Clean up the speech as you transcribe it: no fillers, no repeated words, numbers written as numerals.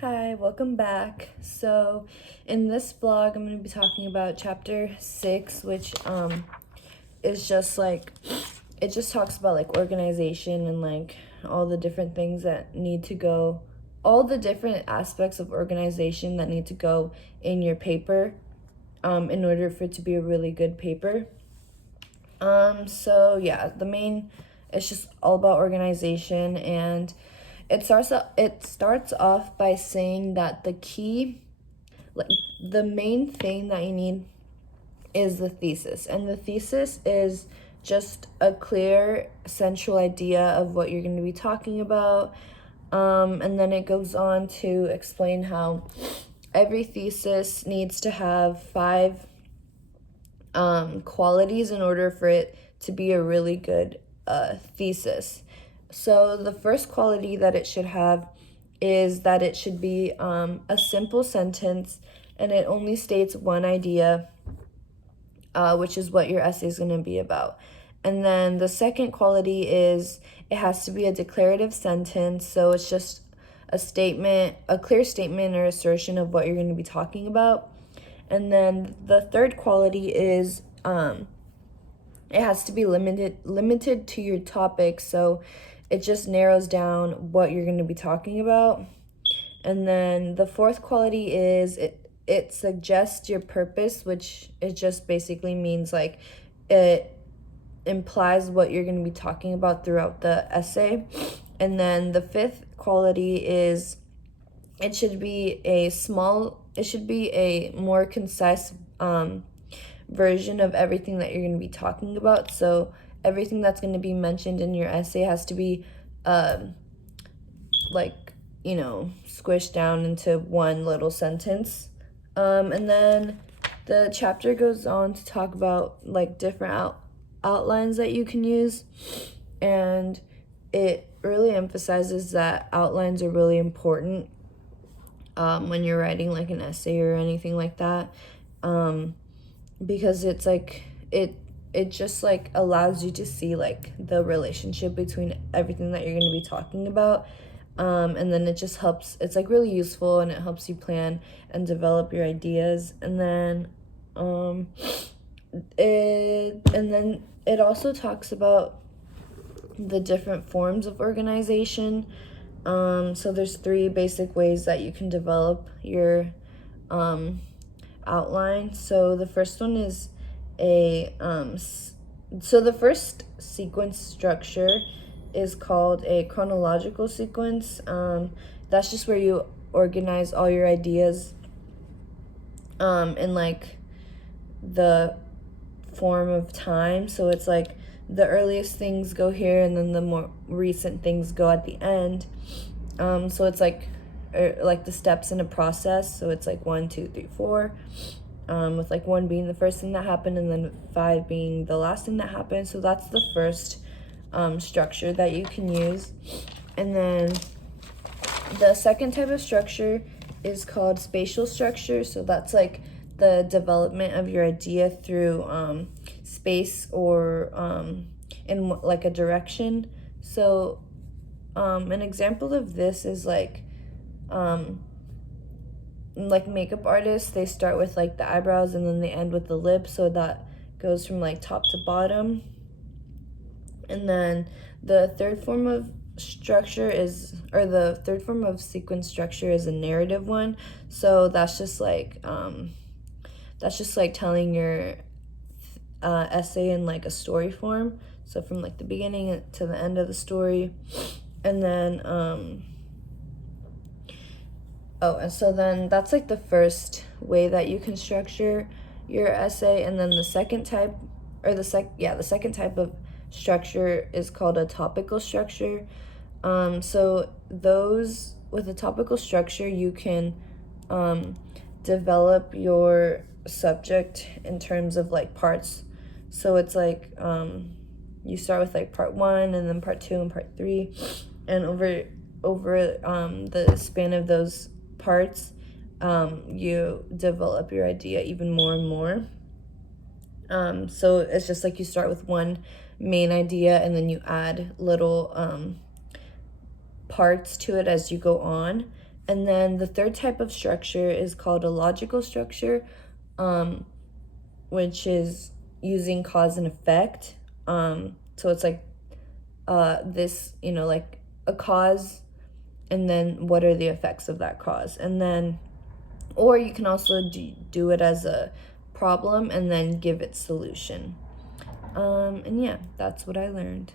Hi, welcome back. So, in this vlog, I'm going to be talking about chapter 6, which is just like it just talks about like organization and like all the different things that need to go, all the different aspects of organization that need to go in your paper in order for it to be a really good paper. So yeah, it's just all about organization, and it starts off by saying that the main thing that you need is the thesis. And the thesis is just a clear central idea of what you're going to be talking about. And then it goes on to explain how every thesis needs to have 5 qualities in order for it to be a really good thesis. So the first quality that it should have is that it should be a simple sentence, and it only states one idea, which is what your essay is going to be about. And then the second quality is it has to be a declarative sentence, so it's just a statement, a clear statement or assertion of what you're going to be talking about. And then the third quality is it has to be limited to your topic, so it just narrows down what you're going to be talking about. And then the fourth quality is it suggests your purpose, which it just basically means like it implies what you're going to be talking about throughout the essay. And then the fifth quality is it should be a more concise version of everything that you're going to be talking about. So everything that's going to be mentioned in your essay has to be squished down into one little sentence. And then the chapter goes on to talk about like different outlines that you can use, and it really emphasizes that outlines are really important when you're writing like an essay or anything like that, because it's like it just like allows you to see like the relationship between everything that you're going to be talking about. And then it just helps, it's like really useful, and it helps you plan and develop your ideas. And then it also talks about the different forms of organization. So there's 3 basic ways that you can develop your outline. So the first one is so the first sequence structure is called a chronological sequence. That's just where you organize all your ideas in like the form of time. So it's like the earliest things go here, and then the more recent things go at the end. So it's like the steps in a process. So it's like 1, 2, 3, 4. With like 1 being the first thing that happened, and then 5 being the last thing that happened. So that's the first structure that you can use. And then the second type of structure is called spatial structure. So that's like the development of your idea through space or in like a direction. So an example of this is like makeup artists, they start with like the eyebrows and then they end with the lips, so that goes from like top to bottom. And then the third form of sequence structure is a narrative one. So that's just like telling your essay in like a story form, so from like the beginning to the end of the story. And then and so then that's like the first way that you can structure your essay. And then the second type of structure is called a topical structure. So those with a topical structure, you can develop your subject in terms of like parts. So it's like you start with like part 1, and then part 2 and part 3, and over the span of those parts, you develop your idea even more and more. So it's just like you start with one main idea, and then you add little parts to it as you go on. And then the third type of structure is called a logical structure, which is using cause and effect. So it's like this, like a cause, and then what are the effects of that cause. And then, or you can also do it as a problem and then give it solution. And yeah, that's what I learned.